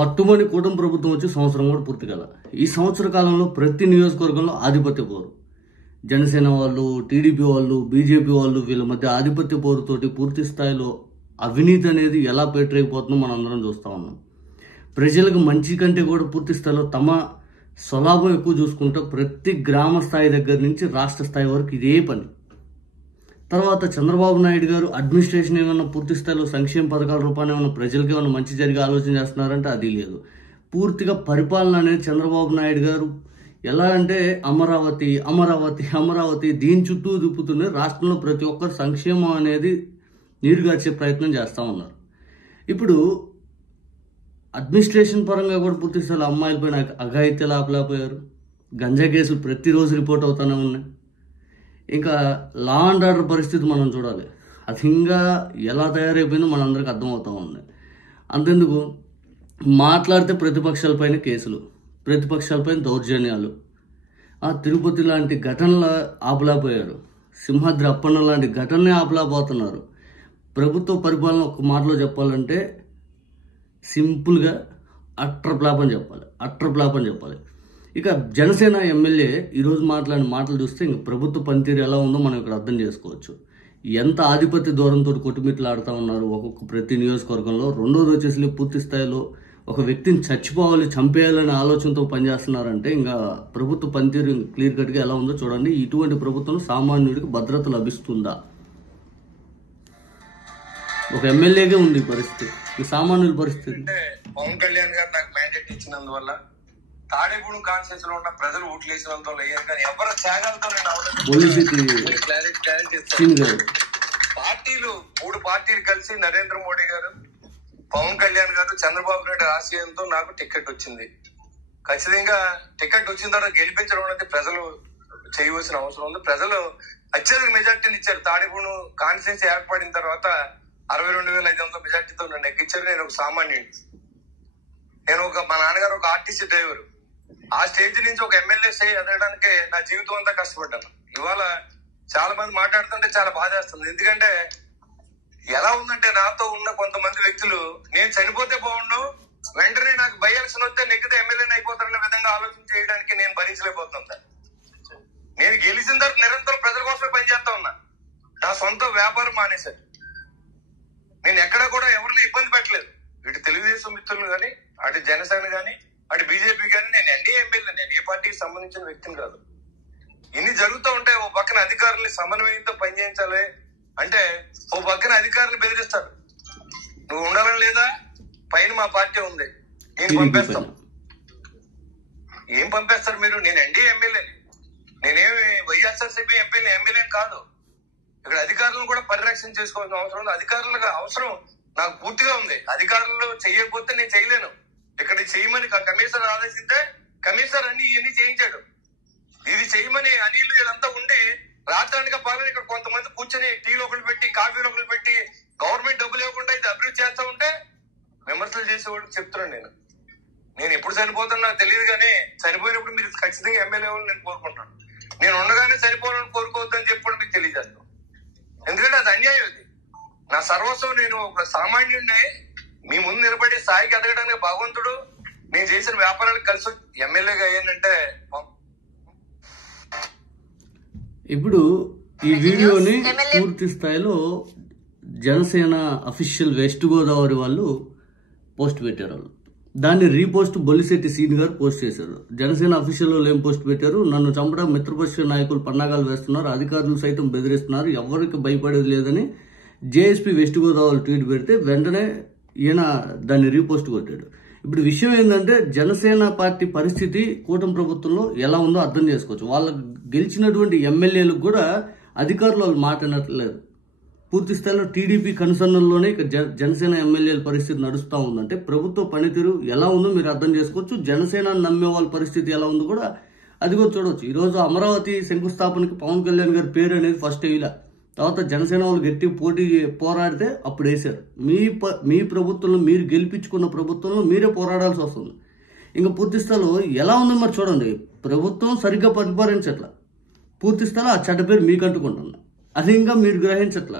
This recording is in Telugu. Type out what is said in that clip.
పట్టుమని కూటమి ప్రభుత్వం వచ్చి సంవత్సరం కూడా పూర్తి కదా. ఈ సంవత్సర కాలంలో ప్రతి నియోజకవర్గంలో ఆధిపత్య పోరు, జనసేన వాళ్ళు, టీడీపీ వాళ్ళు, బీజేపీ వాళ్ళు, వీళ్ళ మధ్య ఆధిపత్య పోరుతోటి పూర్తి స్థాయిలో అవినీతి అనేది ఎలా పేటరైపోతుందో మనం అందరం చూస్తూ ఉన్నాం. ప్రజలకు మంచి కంటే కూడా పూర్తి స్థాయిలో తమ స్వలాభం ఎక్కువ చూసుకుంటూ ప్రతి గ్రామ స్థాయి దగ్గర నుంచి రాష్ట్ర స్థాయి వరకు ఇదే పని. తర్వాత చంద్రబాబు నాయుడు గారు అడ్మినిస్ట్రేషన్ ఏమన్నా పూర్తి స్థాయిలో సంక్షేమ పథకాల రూపాన్ని ఏమన్నా ప్రజలకి ఏమన్నా మంచి జరిగే ఆలోచన చేస్తున్నారంటే అది లేదు. పూర్తిగా పరిపాలన అనేది చంద్రబాబు నాయుడు గారు ఎలా అంటే అమరావతి అమరావతి అమరావతి దీని చుట్టూ తిప్పుతూనే రాష్ట్రంలో ప్రతి ఒక్కరు సంక్షేమం అనేది నీరుగార్చే ప్రయత్నం చేస్తూ ఉన్నారు. ఇప్పుడు అడ్మినిస్ట్రేషన్ పరంగా కూడా పూర్తి స్థాయిలో అమ్మాయిలపైన అఘాయిత్యాలు ఆపలేకపోయారు. గంజా కేసులు ప్రతిరోజు రిపోర్ట్ అవుతూనే ఉన్నాయి. ఇంకా లా అండ్ ఆర్డర్ పరిస్థితి మనం చూడాలి, అది ఇంకా ఎలా తయారైపోయిందో మనందరికీ అర్థమవుతూ ఉంది. అంతెందుకు మాట్లాడితే ప్రతిపక్షాలపైన కేసులు, ప్రతిపక్షాలపైన దౌర్జన్యాలు, తిరుపతి లాంటి ఘటనలు ఆపలేకపోయారు, సింహాద్రి అప్పన్న లాంటి ఘటననే ఆపలేకపోతున్నారు. ప్రభుత్వ పరిపాలన ఒక మాటలో చెప్పాలంటే సింపుల్గా అట్టర్ ప్లాప్ అని చెప్పాలి. ఇక జనసేన ఎమ్మెల్యే ఈరోజు మాట్లాడిన మాటలు చూస్తే ఇంక ప్రభుత్వ పనితీరు ఎలా ఉందో మనం ఇక్కడ అర్థం చేసుకోవచ్చు. ఎంత ఆధిపత్య దూరంతో కొట్టుమిట్లాడుతూ ఉన్నారు ఒక్కొక్క ప్రతి నియోజకవర్గంలో. రెండోది వచ్చేసి పూర్తి స్థాయిలో ఒక వ్యక్తిని చచ్చిపోవాలి, చంపేయాలనే ఆలోచనతో పనిచేస్తున్నారంటే ఇంకా ప్రభుత్వ పనితీరు క్లియర్ కట్గా ఎలా ఉందో చూడండి. ఇటువంటి ప్రభుత్వం సామాన్యుడికి భద్రత లభిస్తుందా? ఒక ఎమ్మెల్యేగా ఉంది పరిస్థితి, ఈ సామాన్యుల పరిస్థితి. పవన్ కళ్యాణ్ గారు నాకు మ్యాండేట్ ఇచ్చినందువల్ల తాడేపూడి కాన్స్టిట్యూన్స్ లో ఉన్న ప్రజలు ఓట్లు వేసినందులో అయ్యారు, కానీ ఎవరి త్యాగాలతో పార్టీలు 3 పార్టీలు కలిసి నరేంద్ర మోడీ గారు, పవన్ కళ్యాణ్ గారు, చంద్రబాబు నాయుడు ఆశయంతో నాకు టికెట్ వచ్చింది. ఖచ్చితంగా టికెట్ వచ్చిన తర్వాత గెలిపించడం అనేది ప్రజలు చేయవలసిన అవసరం ఉంది. ప్రజలు అత్యధిక మెజార్టీని ఇచ్చారు. తాడేపూడి కాన్స్టిట్యూన్సీ ఏర్పడిన తర్వాత 62,500 మెజార్టీతో నన్ను ఎక్కించారు. నేను ఒక సామాన్యుడు, మా నాన్నగారు ఒక ఆర్టీసీ డ్రైవర్. ఆ స్టేజ్ నుంచి ఒక ఎమ్మెల్యే స్టేజ్ ఎదగడానికి నా జీవితం అంతా కష్టపడ్డాను. ఇవాళ చాలా మంది మాట్లాడుతుంటే చాలా బాధేస్తుంది. ఎందుకంటే ఎలా ఉందంటే నాతో ఉన్న కొంతమంది వ్యక్తులు నేను చనిపోతే బాగుండు, వెంటనే నాకు బై ఎలక్షన్ వస్తే నెగ్గితే ఎమ్మెల్యేని అయిపోతారనే విధంగా ఆలోచన చేయడానికి నేను భరించలేకపోతున్నాను సార్. నేను గెలిచిన తర్వాత నిరంతరం ప్రజల కోసమే పనిచేస్తా ఉన్నా. నా సొంత వ్యాపారం మానేశారు. నేను ఎక్కడ కూడా ఎవరిని ఇబ్బంది పెట్టలేదు. ఇటు తెలుగుదేశం మిత్రులు కానీ, అటు జనసేన కానీ, అటు బీజేపీ కానీ. నేను ఎన్డీఏ ఎమ్మెల్యే, నేను ఏ పార్టీకి సంబంధించిన వ్యక్తిని కాదు. ఇన్ని జరుగుతూ ఉంటాయి. ఓ పక్కన అధికారుల్ని సమన్వయంతో పనిచేయించాలి అంటే ఓ పక్కన అధికారులు బెదిరిస్తారు. నువ్వు ఉండాలని లేదా, పైన మా పార్టీ ఉంది, నేను పంపేస్తాం. ఏం పంపేస్తారు మీరు? నేను ఎన్డీఏ ఎమ్మెల్యేని, నేనేమి వైఎస్ఆర్సీపీ ఎమ్మెల్యే కాదు. ఇక్కడ అధికారులను కూడా పరిరక్షణ చేసుకోవాల్సిన అవసరం ఉంది. అధికారులకు అవసరం నాకు పూర్తిగా ఉంది. అధికారులు చేయకపోతే నేను చేయలేను. ఇక్కడ చేయమని కమిషనర్ ఆదేశిస్తే కమిషనర్ అన్ని ఇవన్నీ చేయించాడు. ఇది చేయమని అనిల్ వీళ్ళంతా ఉండి రాత్రానికి పాలన ఇక్కడ కొంతమంది కూర్చొని టీలు ఒకరు పెట్టి, కాఫీలు ఒకరు పెట్టి, గవర్నమెంట్ డబ్బులు ఇవ్వకుండా ఇది అభివృద్ధి చేస్తా ఉంటే విమర్శలు చేసేవాడికి చెప్తున్నాను. నేను ఎప్పుడు చనిపోతున్నా నాకు తెలియదు, కానీ చనిపోయినప్పుడు మీరు ఖచ్చితంగా ఎమ్మెల్యే నేను కోరుకుంటాను. నేను ఉండగానే చనిపోవాలని కోరుకోవద్దని చెప్పి మీకు తెలియజేస్తాను. ఎందుకంటే అది అన్యాయం. అది నా సర్వస్వం. నేను ఒక సామాన్యుడిని మీ ముందు నిలబడి స్థాయికి ఎదగడానికి భగవంతుడు నేను చేసిన వ్యాపారాలకు కలిసి ఎమ్మెల్యేగా అయ్యానంటే. ఇప్పుడు ఈ వీడియోని పూర్తి స్థాయిలో జనసేన అఫీషియల్ వెస్ట్ గోదావరి వాళ్ళు పోస్ట్ పెట్టారు. దాన్ని రీపోస్ట్ బొల్లిశెట్టి సీన్ గారు పోస్ట్ చేశారు. జనసేన అఫీషియల్ వాళ్ళు ఏం పోస్ట్ పెట్టారు? నన్ను చంపడం మిత్రపక్ష నాయకులు పన్నాగాలు వేస్తున్నారు, అధికారులు సైతం బెదిరిస్తున్నారు, ఎవరికి భయపడేది లేదని జేఎస్పీ వెస్ట్ గోదావరి ట్వీట్ పెడితే వెంటనే ఈయన దాన్ని రీపోస్ట్ కొట్టాడు. ఇప్పుడు విషయం ఏంటంటే జనసేన పార్టీ పరిస్థితి కూటమి ప్రభుత్వంలో ఎలా ఉందో అర్థం చేసుకోవచ్చు. వాళ్ళకు గెలిచినటువంటి ఎమ్మెల్యేలకు కూడా అధికారులు వాళ్ళు మాట్లాడట్లేదు. పూర్తి స్థాయిలో టీడీపీ కన్సర్న్లోనే ఇక జనసేన ఎమ్మెల్యేల పరిస్థితి నడుస్తూ ఉందంటే ప్రభుత్వ పనితీరు ఎలా ఉందో మీరు అర్థం చేసుకోవచ్చు. జనసేన నమ్మే వాళ్ళ పరిస్థితి ఎలా ఉందో కూడా అది కూడా చూడవచ్చు. ఈరోజు అమరావతి శంకుస్థాపనకి పవన్ కళ్యాణ్ గారి పేరు అనేది ఫస్ట్ వేయలే. తర్వాత జనసేన వాళ్ళు గట్టి పోరాడితే అప్పుడు వేశారు. మీ ప్రభుత్వంలో మీరు గెలిపించుకున్న ప్రభుత్వంలో మీరే పోరాడాల్సి వస్తుంది. ఇంకా పూర్తి స్థాయిలో ఎలా ఉందో మరి చూడండి. ప్రభుత్వం సరిగ్గా పరిపాలించట్ల, పూర్తి స్థాయిలో ఆ చెడ్డ పేరు మీకు అంటుకుంటుంది. అది ఇంకా మీరు గ్రహించట్ల.